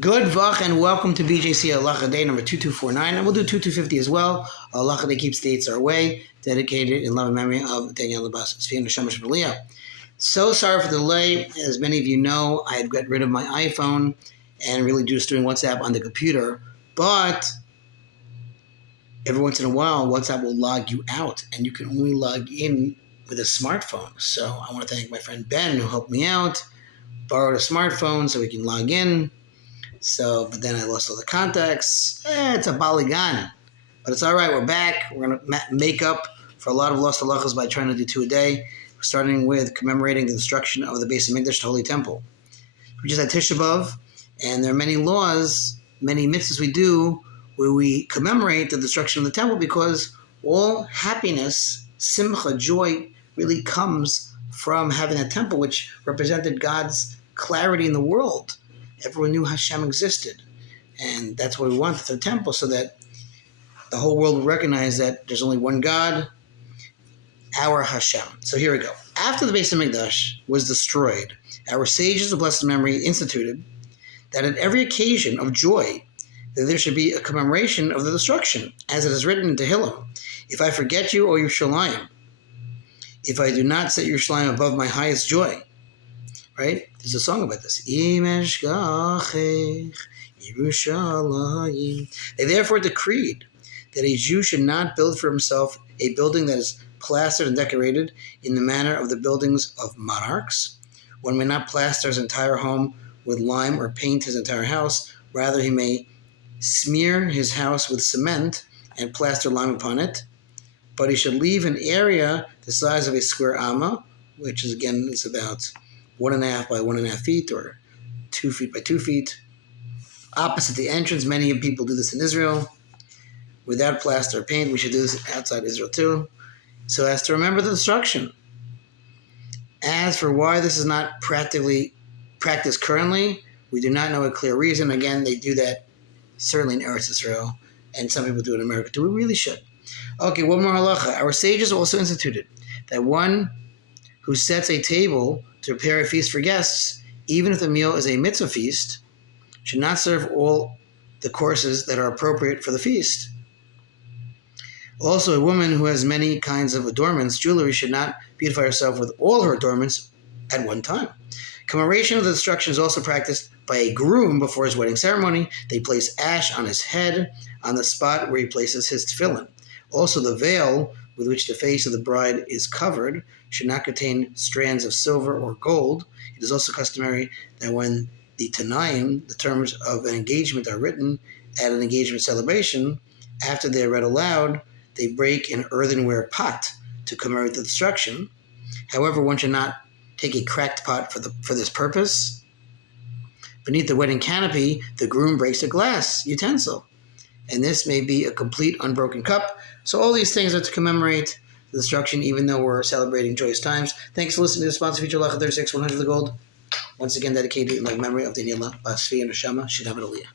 Good vach and welcome to BJC Halacha A number 2249, and we'll do 2250 as well. Halacha A keeps the Yetzer Hara, dedicated in love and memory of Daniel Abbas Tzvi Neshama Shmalia. So sorry for the delay. As many of you know, I had got rid of my iPhone and really just doing WhatsApp on the computer. But every once in a while, WhatsApp will log you out, and you can only log in with a smartphone. So I want to thank my friend Ben who helped me out, borrowed a smartphone so we can log in. But then I lost all the contacts. It's a baligan. But it's all right. We're back. We're going to make up for a lot of lost halachas by trying to do two a day, starting with commemorating the destruction of the BJC Halacha, the Holy Temple. We just had Tisha B'Av, and there are many laws, many mitzvahs we do where we commemorate the destruction of the temple, because all happiness, simcha, joy, really comes from having that temple, which represented God's clarity in the world. Everyone knew Hashem existed, and that's what we wanted, the temple, so that the whole world would recognize that there's only one God, our Hashem. So here we go. After the BJC Halacha was destroyed, our sages of blessed memory instituted that at every occasion of joy, that there should be a commemoration of the destruction, as it is written in Tehillim, "If I forget you, O Yerushalayim, if I do not set Yerushalayim above my highest joy." Right? There's a song about this. They therefore decreed that a Jew should not build for himself a building that is plastered and decorated in the manner of the buildings of monarchs. One may not plaster his entire home with lime or paint his entire house. Rather, he may smear his house with cement and plaster lime upon it. But he should leave an area the size of a square amma, which is, again, it's about 1.5 by 1.5 feet, or 2 feet by 2 feet, opposite the entrance. Many people do this in Israel without plaster or paint. We should do this outside Israel too, so as to remember the destruction. As for why this is not practically practiced currently, we do not know a clear reason. Again, they do that certainly in Eretz Israel, and some people do it in America too. We really should. Okay, one more halacha. Our sages also instituted that one who sets a table to prepare a feast for guests, even if the meal is a mitzvah feast, should not serve all the courses that are appropriate for the feast. Also, a woman who has many kinds of adornments, jewelry, should not beautify herself with all her adornments at one time. Commemoration of the destruction is also practiced by a groom before his wedding ceremony. They place ash on his head on the spot where he places his tefillin. Also, the veil with which the face of the bride is covered should not contain strands of silver or gold. It is also customary that when the Tanaim, the terms of an engagement, are written at an engagement celebration, after they are read aloud, they break an earthenware pot to commemorate the destruction. However, one should not take a cracked pot for this purpose. Beneath the wedding canopy, the groom breaks a glass utensil, and this may be a complete unbroken cup. So all these things are to commemorate the destruction, even though we're celebrating joyous times. Thanks for listening to the sponsor feature, Halacha 36, 100 of the gold. Once again, dedicated in memory of Daniel Abbas Tzvi Neshama Shidam Aliyah.